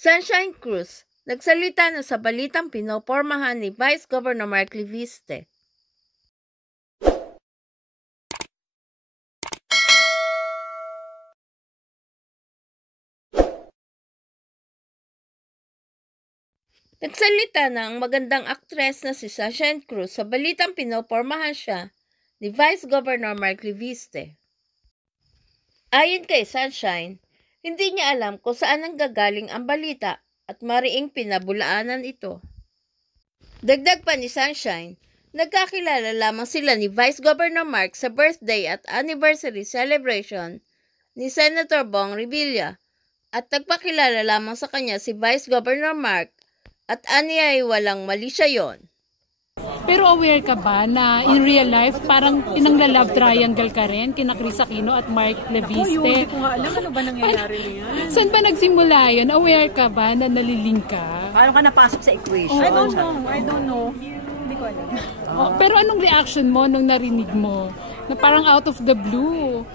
Sunshine Cruz, nagsalita na sa balitang pinopormahan ni Vice Governor Mark Leviste. Nagsalita na ang magandang aktres na si Sunshine Cruz sa balitang pinopormahan siya ni Vice Governor Mark Leviste. Ayon kay Sunshine, hindi niya alam kung saan nanggagaling ang balita at mariing pinabulaanan ito. Dagdag pa ni Sunshine, nagkakilala lamang sila ni Vice Governor Mark sa birthday at anniversary celebration ni Senator Bong Revilla at nagpakilala lamang sa kanya si Vice Governor Mark at aniya ay walang mali siya yon. Pero aware ka ba na in real life parang pinangla-love triangle ka rin kina Kris Aquino at Mark Leviste? Hindi ko nga alam ano ba nangyayari niyan. Saan ba nagsimula yun? Aware ka ba na naliling ka? Paano ka napasok sa equation? I don't know. Hindi ko alam. Pero anong reaction mo nung narinig mo? Na parang out of the blue.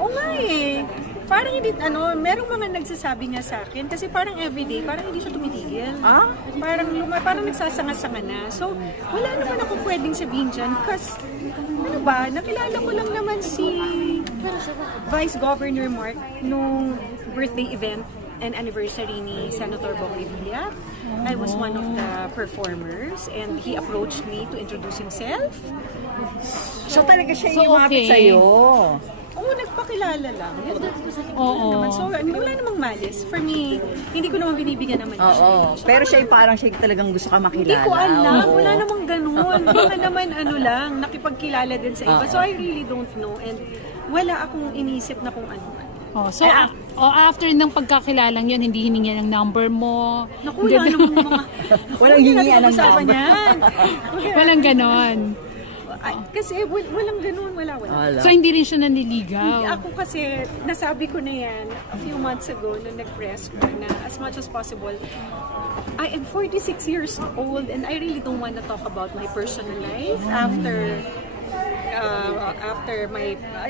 Oo nga eh. Parang hindi, merong mga nagsasabi nga sa akin, kasi parang everyday, parang hindi siya tumitigil. Parang nagsasanga-sanga na. So, wala naman ako pwedeng sabihin dyan, kasi, nakilala ko lang naman si Vice Governor Mark nung birthday event and anniversary ni Senator Bong Revilla. I was one of the performers, and he approached me to introduce himself. So, talaga siya yung lumapit sa'yo? Oo, nagpakilala lang. Naman. So, wala namang malis. For me, hindi ko naman binibigyan naman siya. Oo. Pero siya parang siya talagang gusto ka makilala. Hindi ko alam. Wala namang ganun. Baka naman nakipagkilala din sa iba. So, I really don't know. And wala akong inisip na kung ano. So, after ng pagkakilalang yun, hindi hiningi ng number mo? Naku, wala namang mga... Walang hingian ng number. Walang ganon. Kasi walang ganun, wala. So, hindi rin siya naniligaw? Ako kasi, nasabi ko na yan a few months ago nung nag-press ko na as much as possible, I am 46 years old and I really don't want to talk about my personal life after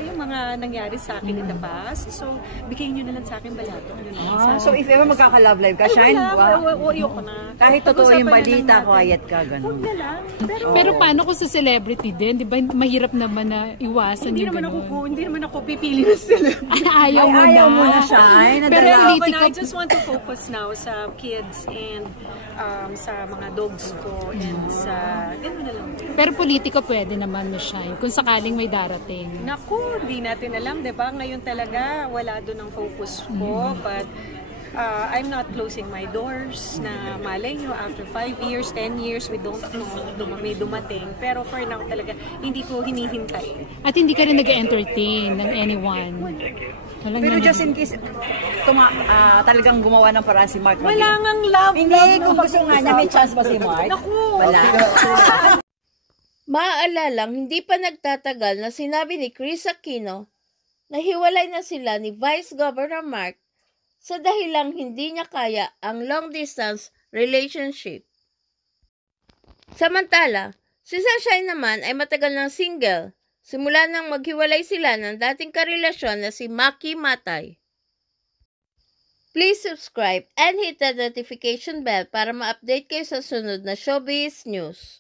yung mga nangyari sa akin in the past. So, bigay nyo na lang sa akin balato. So, if ever magkaka-love live ka, Shine, ayoko na. Kahit totoo yung balita, quiet ka, ganun. Huwag na lang. Pero paano kung sa celebrity din? Di ba mahirap naman na iwasan yung ganun? Hindi naman ako pipili na celebrity. Ayaw mo na. Shine. Pero I just want to focus now sa kids and sa mga dogs ko and sa gano'n na lang. Pero politika pwede naman, Miss Shine, kung sakaling may darating. Naku, hindi natin alam, diba? Ngayon talaga, wala doon ang focus ko, but I'm not closing my doors na malay nyo, after 5 years, 10 years, we don't know, may dumating. Pero for now talaga, hindi ko hinihintay. At hindi ka rin nag-entertain ng anyone? Pero just in case, talagang gumawa ng paraan si Mark. Wala ngang love. Hindi, kung gusto nga niya, may chance ba si Mark? Naku! Wala. Maaalalang hindi pa nagtatagal na sinabi ni Kris Aquino na hiwalay na sila ni Vice Governor Mark sa dahilang hindi niya kaya ang long-distance relationship. Samantala, si Sunshine naman ay matagal ng single, simula nang maghiwalay sila ng dating karelasyon na si Maki Matay. Please subscribe and hit the notification bell para ma-update kayo sa sunod na showbiz news.